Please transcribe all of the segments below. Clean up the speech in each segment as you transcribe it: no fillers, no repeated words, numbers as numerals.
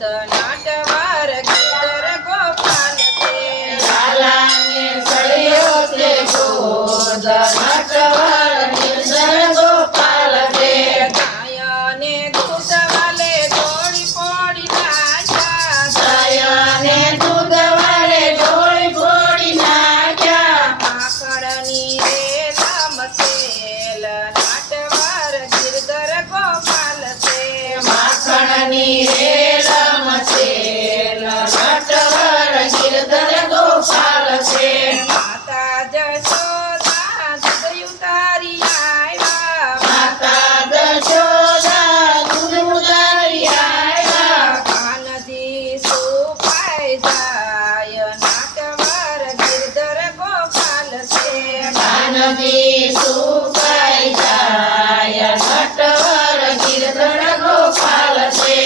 નાટવાર ગિરધર ગોપાલ છે લાલાને સળિયો છે ગોદ નટવર ગિરધર ગોપાલ છે ગાયને દૂધ વાલે દોડી પોડી નાખ્યા ગાયને દૂધ વાળે ઢોળી ફોડી નાખ્યા માખણની રેલમ સેલ નાટવાર ગિરધર ગોપાલ છે માખણની રેલમ સેલ નટવર ગિરધર ગોપાલ છે માતા જશોદા દૂધ ઉતારી આવ્યા માતા દશોદા દૂધ ઉતારી આવ્યા કાનજી સુપાઈ જાય નાટવાર ગિરધર ગોપાલ છે કાનજી સુકાઈ જાય નટવર ગિરધર ગોપાલ છે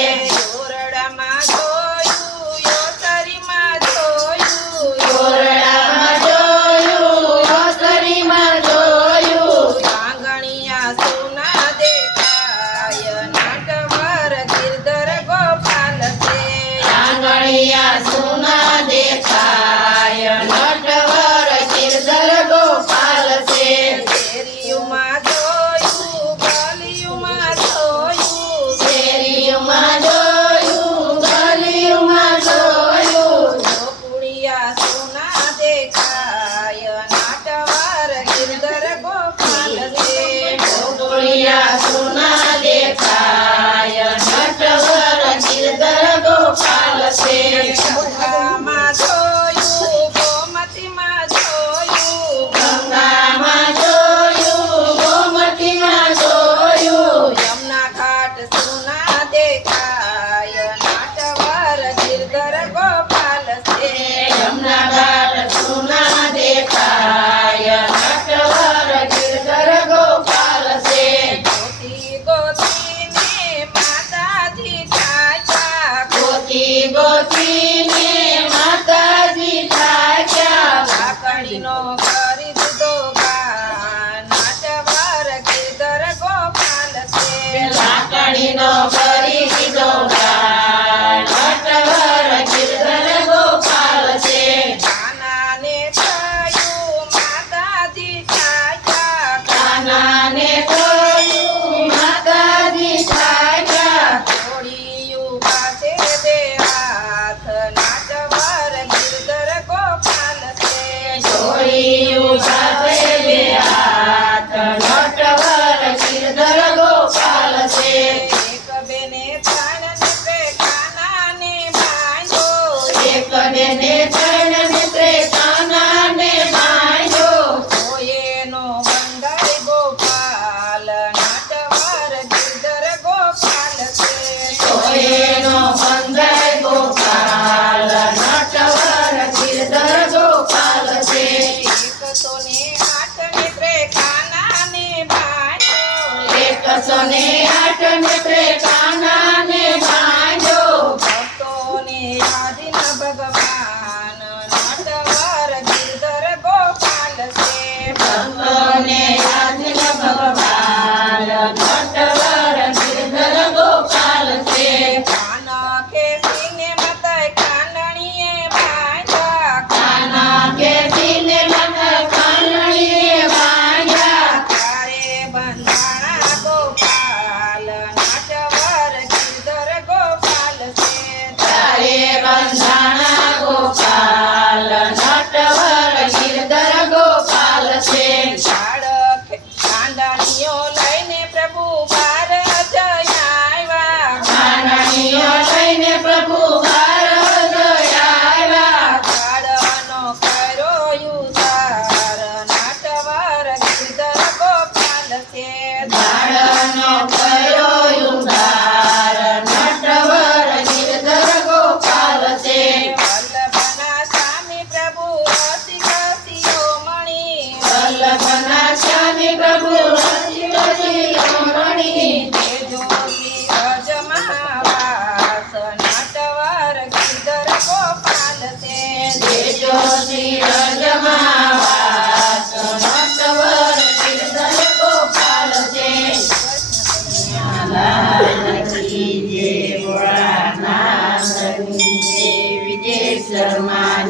ઓરડામાં જોયું યોતરીમાં જોયું ઓરડામાં જોયું ઓસરીમાં જોયું આંગણિયા સોના દેખાય નાટવાર ગિરધર ગોપાલ છે આંગણિયા સોના દેખાય નટવર ગિરધર ગોપાલ છે શેરીઓમાં જોયું ગલીઓમાં જોયું શેરીઓમાં જોયું ગલીઓમાં જોયું ઢોકુળિયા સોના દેખાય નાટવાર ગિરધર ગોપાલ છે ઢોકળિયા સોના દેખાય નટવર ગિરધર ગોપાલ છે ગંગામાં જોયું ગોમતીમાં જોયું ગંગામાં જોયું ગોમતીમાં જોયું યમુના ઘાટ સોના દેખાય નાટવાર ગિરધર ગોપાલ છે યમુના ઘાટ સોના દેખાય નટવર ગિરધર ગોપાલ છે ગોતી ગોતીને માતાજી થાક્યા ગોતી ગોતીને માતાજી થાક્યા લાકડીનો કરી દીધો ગાન નાટવાર ગિરધર ગોપાલ છે લાકડીનો કરી દીધો ગાન નટવર ગિરધર ગોપાલ છે કાનાને થયું માતાજી થાક્યા કાનાને કહ્યું માતાજી થાક્યા જોડિયું પાસે બે હાથ નાટવાર ગિરધર ગોપાલ છે જોડિયું સાથે બે હાથ નટવર ગિરધર ગોપાલ છે એક બેને ત્રણ નેત્રે કાનાને બાંધ્યો એક બેને ત્રણ નેત્રે કાનાને બાંધ્યો કોયેનો બંધાઈ ગોપાલ નાટવાર ગિરધર ગોપાલ છે એનો બંધાય ગોપાલ નટવર ગિરધર ગોપાલ છે 108 નેત્રે કાનાને બાંધ્યો 108 નેત્રે કાનાને બાંધ્યો ભક્તોને આધીન ભગવાન નાટવાર ગિરધર ગોપાલ છે ભક્તોને આધીન ભગવાન નટવર ગિરધર ગોપાલ છે કાન ખેંચીને મતાય કાનણીએ બાંધ્યા કાના કેસીને મત કાનડીએ બાંધ્યા તારે બંધાણા ગોપાલ નાટવાર ગિરધર ગોપાલ છે તારે બંધાણા ગોપાલ નટવર ગિરધર ગોપાલ છે ઝાડ કાંડાણીઓ લઈને પ્રભુ બાર જઈ આવ્યા કાનડીઓ લઈને પ્રભુ બાર આવ્યા ઝાડનો કર્યો યુસાર નાટવાર ગિરધર ગોપાલ છે ઝાડનો કયો ઉધાર નટવર ગિરધર ગોપાલ છે વલ્લભના સ્વામી પ્રભુ રસિક શિરોમણી વલ્લભના સ્વામી પ્રભુ રસિક શિરોમણી તેજોની અજમાવાસ નાટવાર ગિરધર ગોપાલ છે દેજો શ્રી રજમાવાસ નટવર ગિરધર ગોપાલ છે લાલ કી જય ભોળાનાથ શર્મા